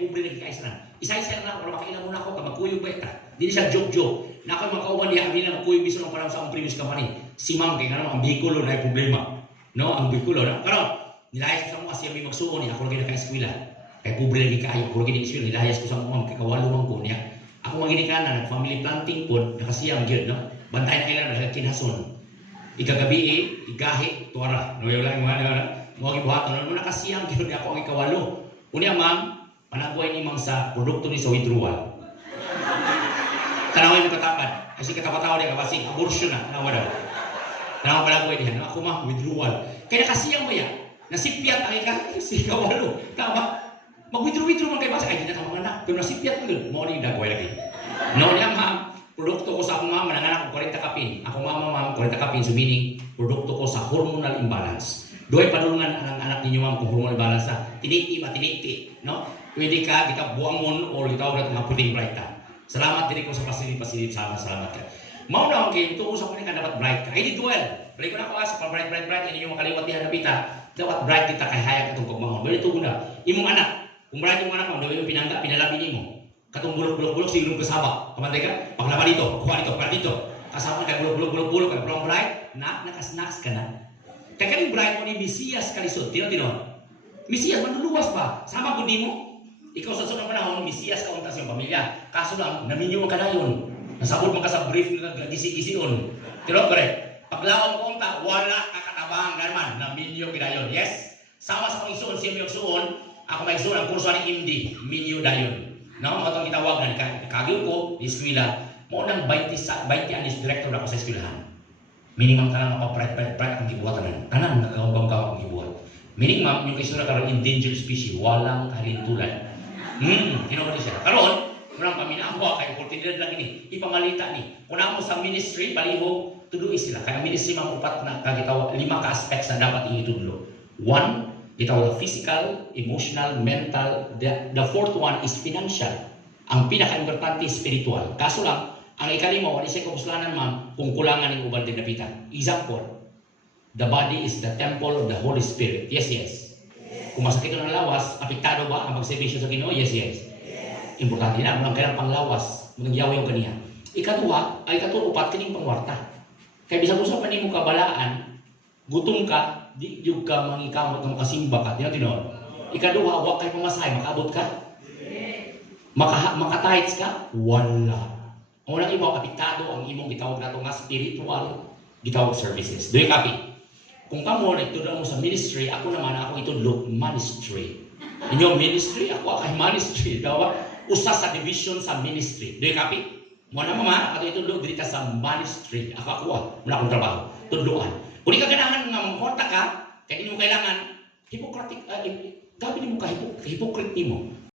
pobre lagi ka isran. Isa-isa na ako, makailan muna ako, magkuyog ba ita? Hindi siya joke-joke. Na ako makauban niya, hindi na magkuyog biso ng parang sa ang previous company. Si Ma'am, kaya nga naman, ang Bicolo na problema. No, ang Bicolo na. Pero, nilayas ko sa mga siya may magsuon niya, ako lagi na ka-eskwila. Kaya pobre lagi kayo, ako lagi na eskwila, nilayas ko sa mga Ma'am, kikawalumang ko niya. Ako magiging ka na, nag-family planting po, nakasiyang yun, no? Bantayan kailan, kinhason. Ikagabi, igahi, tuwara. No, yung lang, mga gibuhaton. Ano mo nakasiyang, yun, ako ang ikawalo. Unya, Ma'am, panagway ni Mang sa produkto ni sa withdrawal. Tanaway mo katapad. Kasi katawa-tawa niya kapasing abortion na. Tanawa daw. Tanawa panagway niya. Ako ma, withdrawal. Kaya nakasiyang mo yan. Nasipyat ang ikawalo. Tama? Mag-withdraw man kayo basa. Ay, hindi na ka mga anak. Pero nasipyat mo yun. Mo ni dagway lagi. No, niya, Ma'am. Produkto ko sa akong mama, nanganak ko 40 kapin. Ako mama, Ma'am, 40 kapin. So meaning, produkto ko sa hormonal imbalance. Doon padulungan ang anak ninyo, Ma'am, kung hormonal imbalance na. Tiniti, matiniti. No? Pwede ka, di ka buangon o itawag natin mga puting bright ka. Salamat din ko sa pasilip sana, salamat ka. Mao na okay, ito usap ko ka dapat bright ka. Ay, di duel. Balik ko na ako sa bright, yan yung makaliwat niya napita. Dapat bright kita kay hayag itong kagmahon. Balik ito na. Imong anak, kung bright yung anak mo, daw yung pinangga, pinalabi niyo mo. Katong bulok-bulok, sigurong kasaba. Kamantay ka, paglaba dito, kuha dito. Kasama ka, bulok, kaya from bright, nakasnacks ka na. Kaya kaling bright mo ni Mesias kalisod, tino. Mesias, manluluwas ba? Sama ko di mo? Ikaw sa sunod panahon, Mesias ka untas yung pamilya. Kaso lang, naminyo ka na yun. Nasabot mo ka sa brief na gisi-gisiun. Tiro, correct. Paglaon ko unta, wala kakatabang naman. Naminyo ka na yun. Yes? Sama sa pangisuon, siya may suon. Ako may suon ang kurso ni MD. Minyo na yun. No, mga itong kitawag na kagil ko, eskwila. Mo nang 20 anis director na ako sa eskwelahan. Meaning, ang tanan ako, bright ang gibuhat tanan. Tanan, nagkakabang ka ang gibuhat. Meaning, Ma'am, yung kaisura karon endangered species, walang kalintulan. Tinawag siya. Karon, walang paminawa, kaya oportunidad lang ini. Ipamalita ni. Kung mo sa ministry, palihog, tuloy sila. Kaya ministry, upat na kagitaw, 5 ka-aspects na dapat itudlo. 1, gitaw physical, emotional, mental. The fourth one is financial. Ang pinaka-importante is spiritual. Kaso lang, ang ikalima, wala siya kapuslanan, Ma'am, kung kulangan ng ubang dinapitan. Example, the body is the temple of the Holy Spirit. Yes. Kung masakit ng lawas, apektado ba ang pagservisyo sa Ginoo? Yes. Importante na, walang kailang panglawas, walang yaw yung kaniya. Ikatuwa, ay upat kining pangwarta. Kaya bisag usapan ni mo kabalaan, gutom ka, di yung ka mangikamot ng makasimba ka. Tino. Ikaduha, huwag kayo pamasahe, makaabot ka? Makatights ka? Wala. Ang unang iba, apektado ang imong gitawag na ito nga spiritual gitawag services. Do you copy? Kung kamo nagtudlo mo sa ministry, ako naman ako itudlo ministry. Inyong ministry, ako kay ministry. Dawa, usa sa division sa ministry. Do you copy? Mo na mama, ako itudlo dito sa ministry. Ako muna akong trabaho. Tudloan. Kung di ka ganahan nga mangkorta ka, kaya hindi mo kailangan hypocritic, gabi mo ka hypocrite mo.